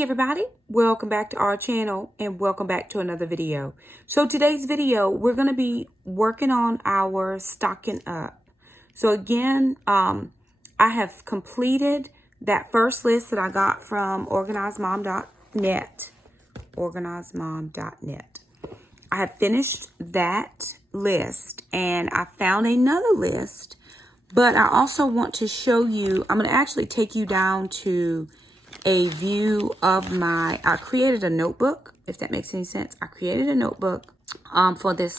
Hey everybody, welcome back to our channel and welcome back to another video. So today's video, we're going to be working on our stocking up. So again, I have completed that first list that I got from organizedmom.net. Organizedmom.net. I have finished that list and I found another list, but I also want to show you, I'm going to actually take you down to a view of I created a notebook, if that makes any sense. I created a notebook for this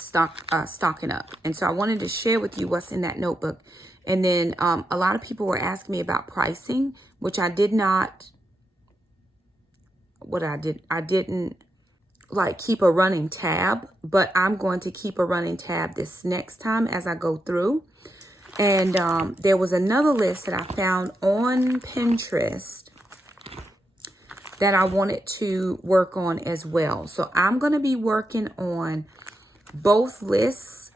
stocking up. And so I wanted to share with you what's in that notebook. And then a lot of people were asking me about pricing, which I did not, I didn't like keep a running tab, but I'm going to keep a running tab this next time as I go through. And there was another list that I found on Pinterest that I wanted to work on as well. So I'm going to be working on both lists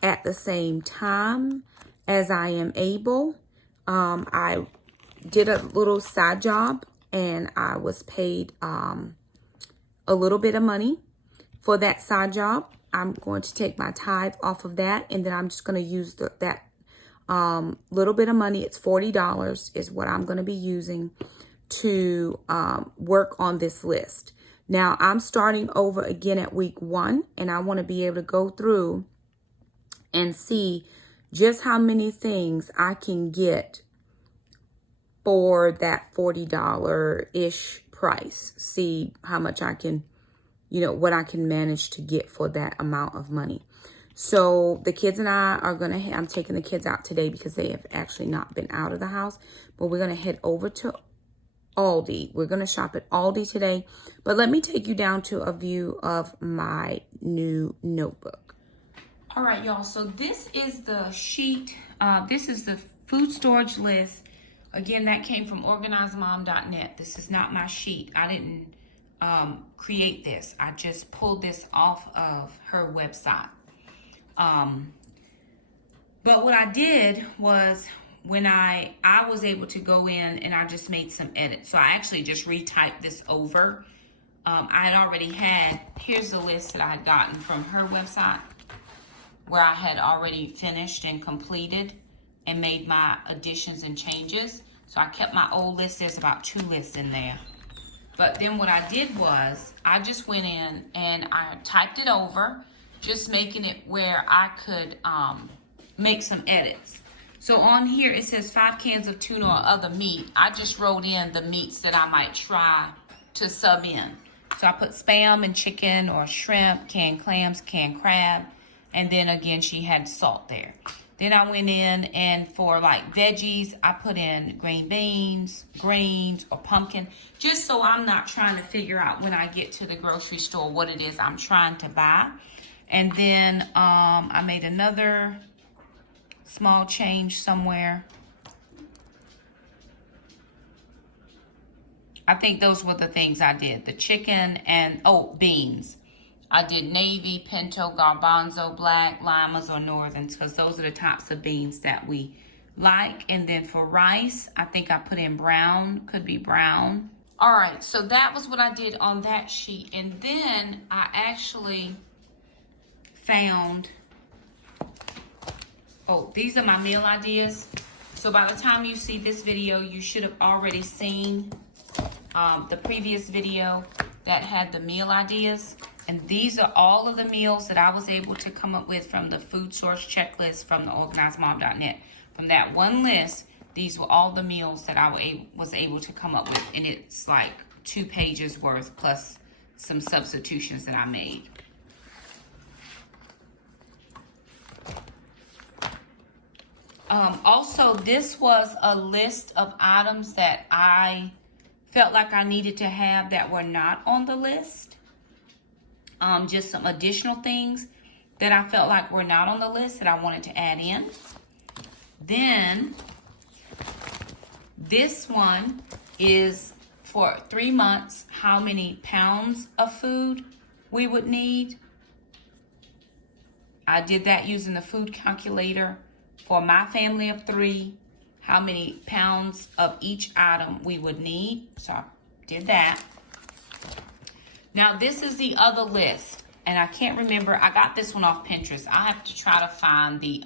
at the same time as I am able. I did a little side job and I was paid a little bit of money for that side job. I'm going to take my tithe off of that, and then I'm just going to use that little bit of money. It's $40 is what I'm going to be using to work on this list. Now I'm starting over again at week 1, and I want to be able to go through and see just how many things I can get for that $40-ish price. See how much I can, what I can manage to get for that amount of money. So the kids and I are going to, I'm taking the kids out today because they have actually not been out of the house, but we're going to head over to Aldi. We're going to shop at Aldi today, but let me take you down to a view of my new notebook. All right, y'all. So this is the sheet. This is the food storage list. Again, that came from organizedmom.net. This is not my sheet. I didn't create this. I just pulled this off of her website. But what I did was, when I was able to go in and I just made some edits. So I actually just retyped this over. I had already here's the list that I had gotten from her website, where I had already finished and completed and made my additions and changes. So I kept my old list. There's about 2 lists in there. But then what I did was, I just went in and I typed it over, just making it where I could make some edits. So on here, it says 5 cans of tuna or other meat. I just wrote in the meats that I might try to sub in. So I put Spam and chicken or shrimp, canned clams, canned crab. And then again, she had salt there. Then I went in and for like veggies, I put in green beans, greens, or pumpkin. Just so I'm not trying to figure out when I get to the grocery store what it is I'm trying to buy. And then I made another small change somewhere. I think those were the things I did. The chicken and, beans. I did navy, pinto, garbanzo, black, limas, or northerns, because those are the types of beans that we like. And then for rice, I think I put in brown, could be brown. All right, so that was what I did on that sheet. And then I actually found, these are my meal ideas. So by the time you see this video, you should have already seen the previous video that had the meal ideas. And these are all of the meals that I was able to come up with from the food source checklist from the organizedmom.net. From that one list, these were all the meals that I was able to come up with. And it's like 2 pages worth plus some substitutions that I made. Also, this was a list of items that I felt like I needed to have that were not on the list. Just some additional things that I felt like were not on the list that I wanted to add in. Then, this one is for 3 months, how many pounds of food we would need. I did that using the food calculator. For my family of 3, how many pounds of each item we would need. So I did that. Now, this is the other list, and I can't remember. I got this one off Pinterest. I have to try to find the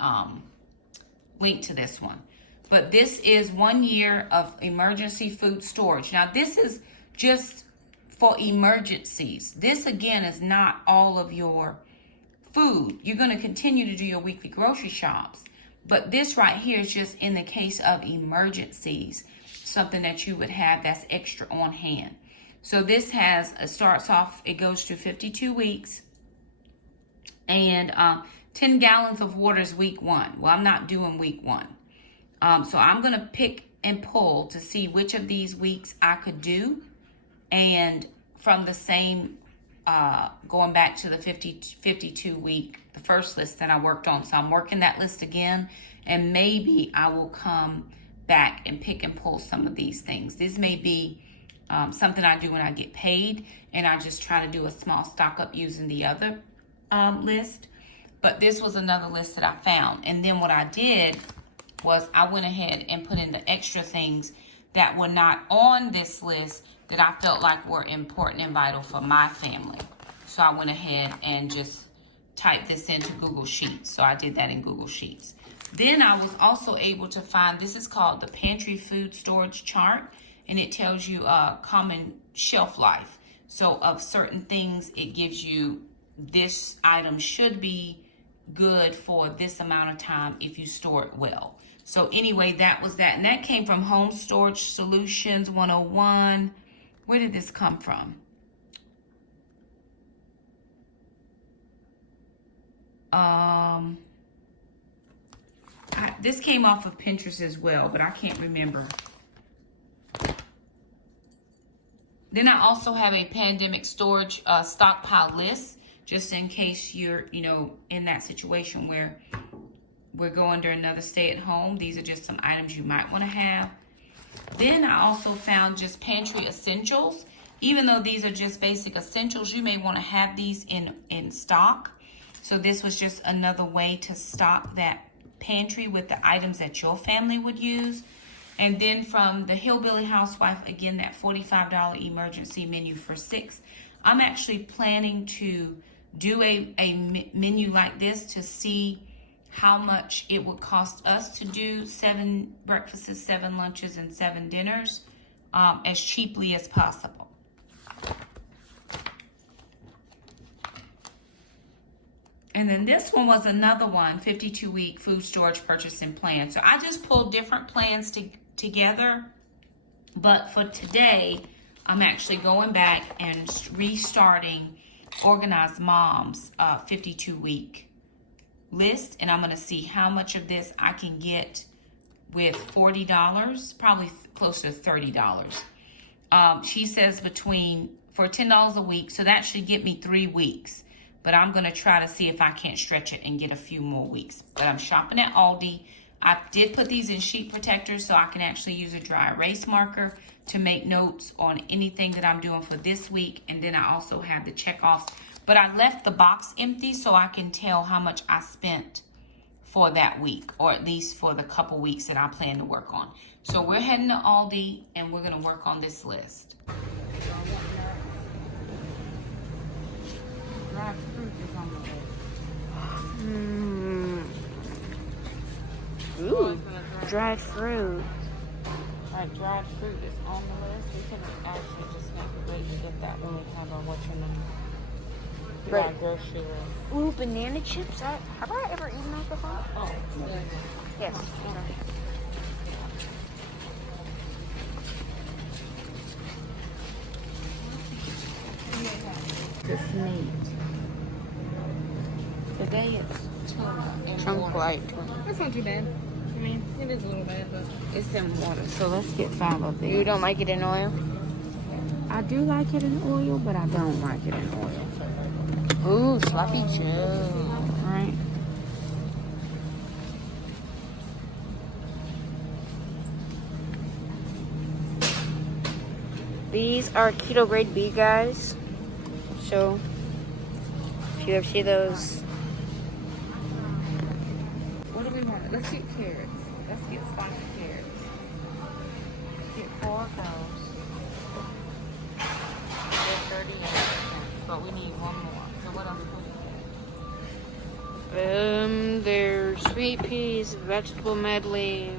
link to this one. But this is 1 year of emergency food storage. Now, this is just for emergencies. This, again, is not all of your food. You're going to continue to do your weekly grocery shops. But this right here is just in the case of emergencies, something that you would have that's extra on hand. So this starts off, it goes through 52 weeks. And 10 gallons of water is week 1. Well, I'm not doing week 1. So I'm going to pick and pull to see which of these weeks I could do. And from the same, going back to the 52 week, the first list that I worked on. So I'm working that list again. And maybe I will come back and pick and pull some of these things. This may be something I do when I get paid. And I just try to do a small stock up using the other list. But this was another list that I found. And then what I did was I went ahead and put in the extra things that were not on this list that I felt like were important and vital for my family. So I went ahead and just typed this into Google Sheets. So I did that in Google Sheets. Then I was also able to find, this is called the Pantry Food Storage Chart, and it tells you common shelf life. So of certain things, it gives you this item should be good for this amount of time if you store it well. So anyway, that was that. And that came from Home Storage Solutions 101. Where did this come from? This came off of Pinterest as well, but I can't remember. Then I also have a pandemic storage stockpile list, just in case you're, in that situation where we're going to another stay at home. These are just some items you might want to have. Then I also found just Pantry Essentials. Even though these are just basic essentials, you may want to have these in stock. So this was just another way to stock that pantry with the items that your family would use. And then from the Hillbilly Housewife, again, that $45 emergency menu for 6. I'm actually planning to do a menu like this to see how much it would cost us to do 7 breakfasts, 7 lunches, and 7 dinners as cheaply as possible. And then this one was another one, 52-week food storage purchasing plan. So I just pulled different plans together. But for today, I'm actually going back and restarting Organized Mom's 52-week list. And I'm going to see how much of this I can get with $40, probably close to $30. She says for $10 a week, so that should get me 3 weeks. But I'm going to try to see if I can't stretch it and get a few more weeks. But I'm shopping at Aldi. I did put these in sheet protectors so I can actually use a dry erase marker to make notes on anything that I'm doing for this week. And then I also have the checkoffs. But I left the box empty so I can tell how much I spent for that week, or at least for the couple weeks that I plan to work on. So we're heading to Aldi and we're going to work on this list. Dried fruit is on the list. Ooh, dried fruit. Alright, dried fruit is on the list. We can actually just make a way to get that when we have our dried grocery list. Ooh, banana chips. Have I ever eaten those before? Oh, yes. This meat. Today it's Chunk light. That's not too bad. I mean, it is a little bad, but it's in water. So let's get 5 of these. You don't like it in oil? I do like it in oil, but I don't like it in oil. Ooh, sloppy Joe. Right. These are keto grade B, guys. So if you ever see those. What do we want? Let's get carrots. Let's get sliced carrots. Get 4 of those. They're 38 cents. but we need one more. So what else do we need? There's sweet peas, vegetable medley,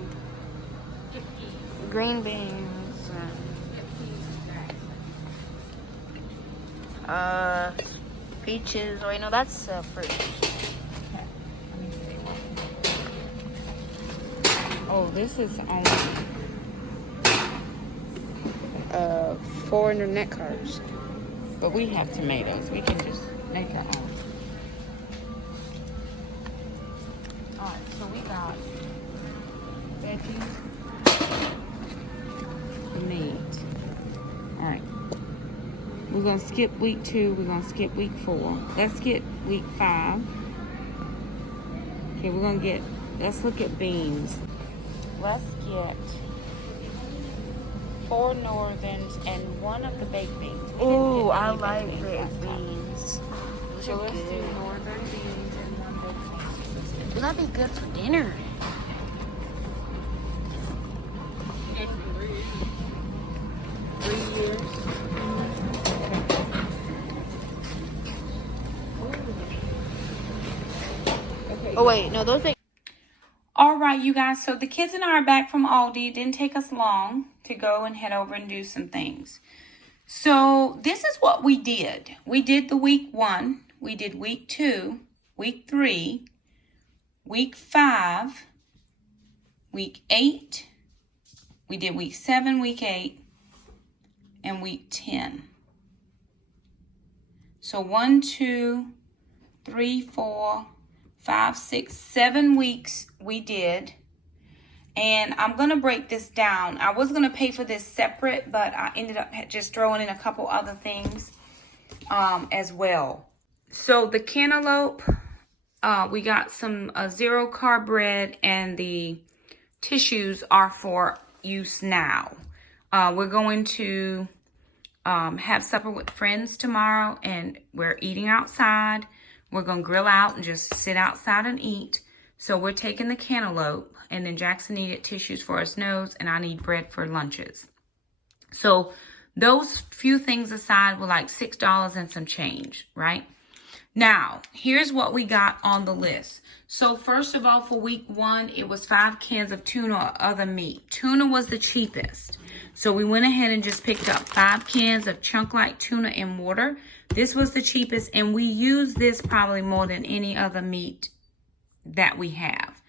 green beans, peaches. Wait, no, that's fruit. Oh, this is only 400 net carbs. but we have tomatoes. We can just make our own. Alright, so we got veggies, meat. Alright. We're going to skip week 2. We're going to skip week 4. Let's get week 5. Okay, let's look at beans. Let's get 4 Northerns and 1 of the baked beans. Ooh, I like baked beans. So let's do Northern beans and 1 baked bean. Will that be good for dinner? Oh wait, no, those things. All right, you guys. So the kids and I are back from Aldi. It didn't take us long to go and head over and do some things. So this is what we did. We did the week 1. We did week 2, week 3, week 5, week 8. We did week 7, week 8, and week 10. So 1, 2, 3, 4, 5, 6, 7 weeks we did. And I'm going to break this down. I was going to pay for this separate, but I ended up just throwing in a couple other things as well. So the cantaloupe, we got some 0 carb bread, and the tissues are for use now. We're going to have supper with friends tomorrow, and we're eating outside. We're going to grill out and just sit outside and eat. So we're taking the cantaloupe, and then Jackson needed tissues for his nose, and I need bread for lunches. So those few things aside were like $6 and some change, right? Now, here's what we got on the list. So first of all, for week 1, it was 5 cans of tuna or other meat. Tuna was the cheapest. So we went ahead and just picked up 5 cans of chunk-like tuna in water. This was the cheapest, and we use this probably more than any other meat that we have.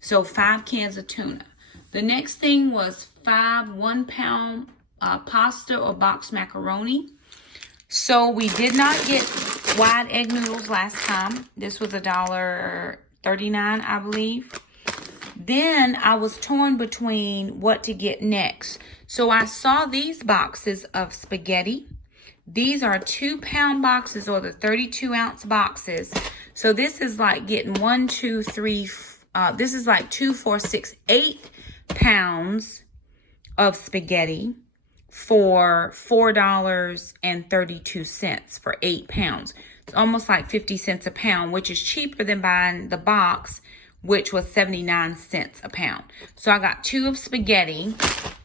So 5 cans of tuna. The next thing was 5 1-pound pasta or boxed macaroni. So we did not get wide egg noodles last time. This was $1.39, I believe. Then I was torn between what to get next. So I saw these boxes of spaghetti. These are 2-pound boxes, or the 32-ounce boxes. So this is like getting 1, 2, 3, this is like 2, 4, 6, 8 pounds of spaghetti for $4.32 for 8 pounds. It's almost like 50 cents a pound, which is cheaper than buying the box, which was 79 cents a pound. So I got 2 of spaghetti,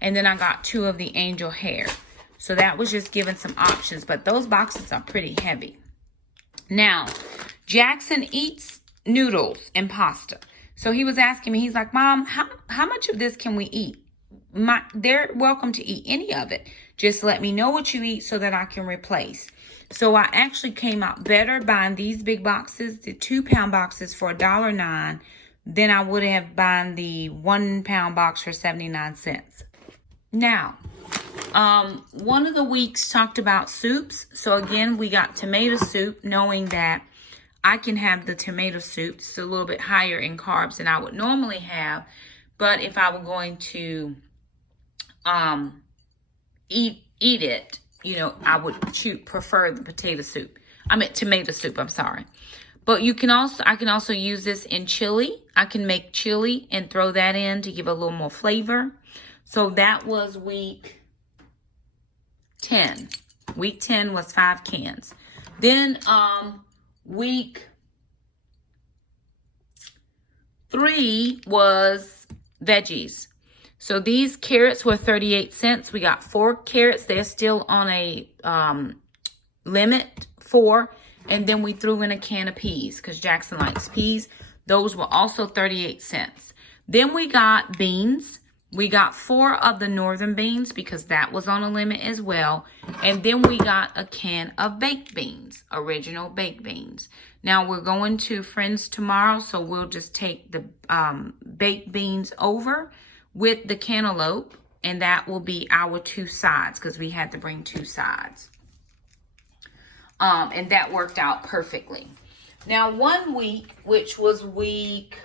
and then I got 2 of the angel hair. So that was just giving some options, but those boxes are pretty heavy. Now, Jackson eats noodles and pasta. So he was asking me, he's like, Mom, how much of this can we eat? They're welcome to eat any of it. Just let me know what you eat so that I can replace. So I actually came out better buying these big boxes, the 2-pound boxes, for $1.09 than I would have buying the 1-pound box for 79 cents. Now, one of the weeks talked about soups. So again, we got tomato soup, knowing that I can have the tomato soup. It's a little bit higher in carbs than I would normally have. But if I were going to eat it, you know, I would prefer the tomato soup. I'm sorry. But I can also use this in chili. I can make chili and throw that in to give a little more flavor. So that was week 10. Week 10 was 5 cans. Then week 3 was veggies. So these carrots were 38 cents. We got 4 carrots. They're still on a limit 4. And then we threw in a can of peas because Jackson likes peas. Those were also 38 cents. Then we got beans. We got 4 of the northern beans because that was on a limit as well. And then we got a can of baked beans, original baked beans. Now we're going to Friends tomorrow, so we'll just take the baked beans over with the cantaloupe, and that will be our 2 sides because we had to bring 2 sides. And that worked out perfectly. Now 1 week, which was week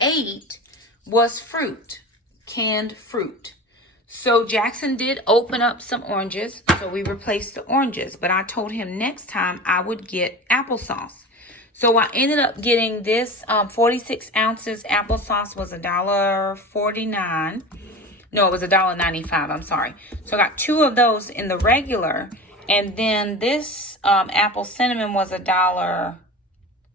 8, was fruit, canned fruit. So Jackson did open up some oranges, so we replaced the oranges. But I told him next time I would get applesauce. So I ended up getting this 46 ounces applesauce was $1.49. No, it was $1.95. I'm sorry. So I got 2 of those in the regular, and then this apple cinnamon was $1.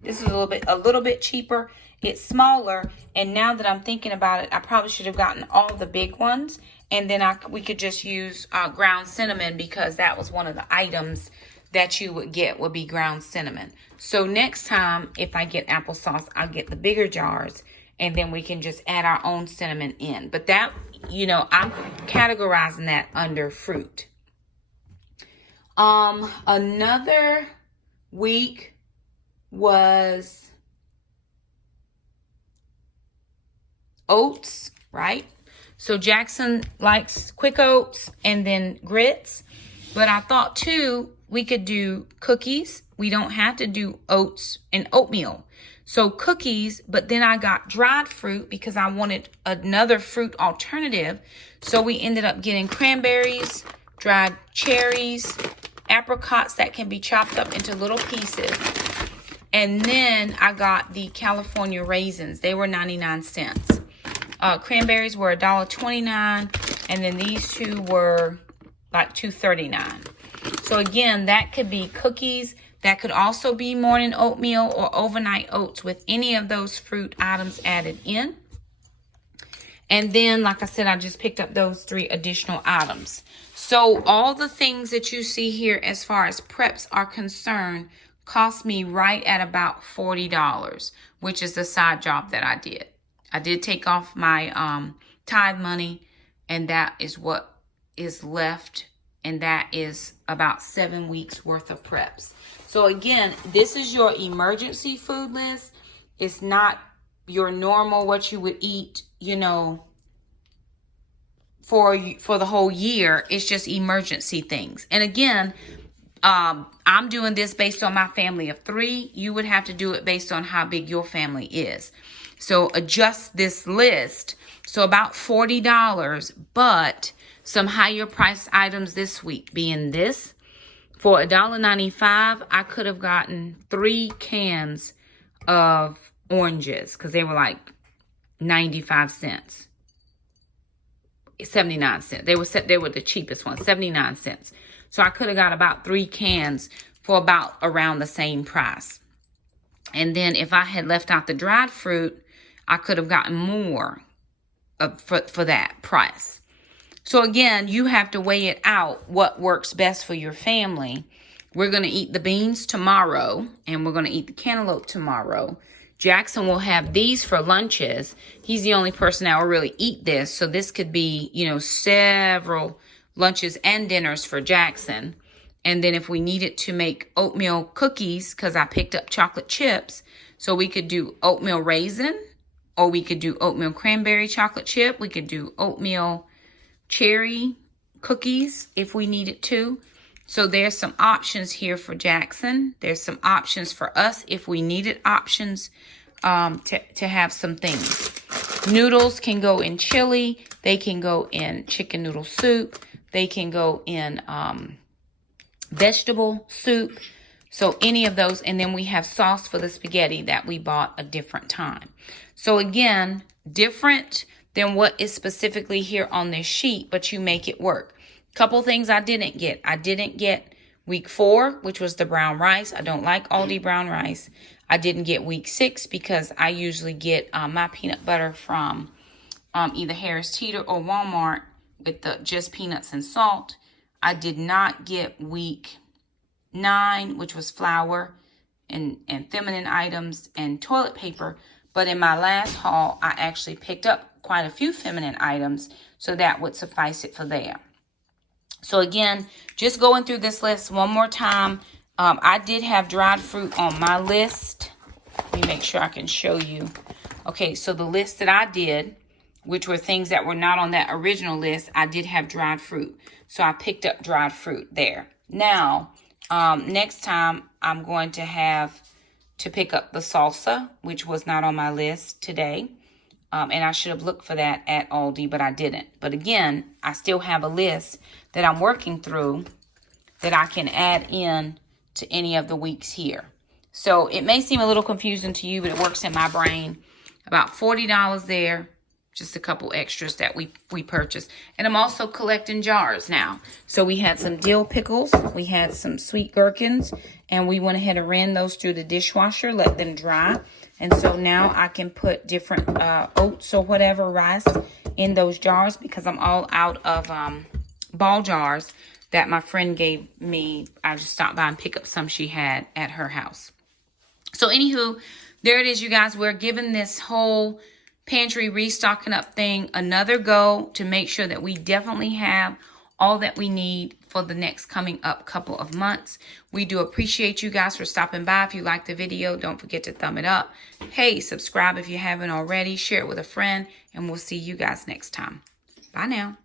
This is a little bit cheaper. It's smaller, and now that I'm thinking about it, I probably should have gotten all the big ones, and then we could just use ground cinnamon because that was one of the items that you would get would be ground cinnamon. So next time, if I get applesauce, I'll get the bigger jars, and then we can just add our own cinnamon in. But that, you know, I'm categorizing that under fruit. Another week was oats, right? So Jackson likes quick oats and then grits. But I thought too, we could do cookies. We don't have to do oats and oatmeal. So cookies, but then I got dried fruit because I wanted another fruit alternative. So we ended up getting cranberries, dried cherries, apricots that can be chopped up into little pieces. And then I got the California raisins. They were 99 cents. Cranberries were $1.29, and then these 2 were like $2.39. So again, that could be cookies. That could also be morning oatmeal or overnight oats with any of those fruit items added in. And then, like I said, I just picked up those 3 additional items. So all the things that you see here as far as preps are concerned cost me right at about $40, which is the side job that I did. I did take off my tithe money, and that is what is left, and that is about 7 weeks worth of preps. So again, this is your emergency food list. It's not your normal what you would eat, you know, for the whole year. It's just emergency things. And again, I'm doing this based on my family of 3. You would have to do it based on how big your family is. So adjust this list. So about $40, but some higher price items this week being this. For $1.95, I could have gotten 3 cans of oranges because they were like 95 cents. 79 cents. They were the cheapest ones, 79 cents. So I could have got about 3 cans for about around the same price. And then if I had left out the dried fruit, I could have gotten more for that price. So again, you have to weigh it out what works best for your family. We're going to eat the beans tomorrow, and we're going to eat the cantaloupe tomorrow. Jackson will have these for lunches. He's the only person that will really eat this. So this could be, you know, several lunches and dinners for Jackson. And then if we needed to make oatmeal cookies, because I picked up chocolate chips, so we could do oatmeal raisin, or we could do oatmeal cranberry chocolate chip. We could do oatmeal cherry cookies if we needed to. So there's some options here for Jackson. There's some options for us if we needed options to have some things. Noodles can go in chili. They can go in chicken noodle soup. They can go in vegetable soup. So any of those. And then we have sauce for the spaghetti that we bought a different time. So again, different than what is specifically here on this sheet, but you make it work. Couple things I didn't get. I didn't get week 4, which was the brown rice. I don't like Aldi brown rice. I didn't get week 6 because I usually get my peanut butter from either Harris Teeter or Walmart with the just peanuts and salt. I did not get week 9, which was flour and feminine items and toilet paper. But in my last haul, I actually picked up quite a few feminine items, so that would suffice it for there. So again, just going through this list one more time. I did have dried fruit on my list. Let me make sure I can show you. Okay, so the list that I did, which were things that were not on that original list, I did have dried fruit. So I picked up dried fruit there. Now, next time I'm going to have to pick up the salsa, which was not on my list today. And I should have looked for that at Aldi, but I didn't. But again, I still have a list that I'm working through that I can add in to any of the weeks here. So it may seem a little confusing to you, but it works in my brain. About $40 there. Just a couple extras that we purchased. And I'm also collecting jars now. So we had some dill pickles. We had some sweet gherkins. And we went ahead and ran those through the dishwasher. Let them dry. And so now I can put different oats or whatever, rice, in those jars. Because I'm all out of ball jars that my friend gave me. I just stopped by and picked up some she had at her house. So anywho, there it is, you guys. We're giving this whole pantry restocking up thing another go to make sure that we definitely have all that we need for the next coming up couple of months. We do appreciate you guys for stopping by. If you liked the video, don't forget to thumb it up. Hey, subscribe if you haven't already. Share it with a friend, and we'll see you guys next time. Bye now.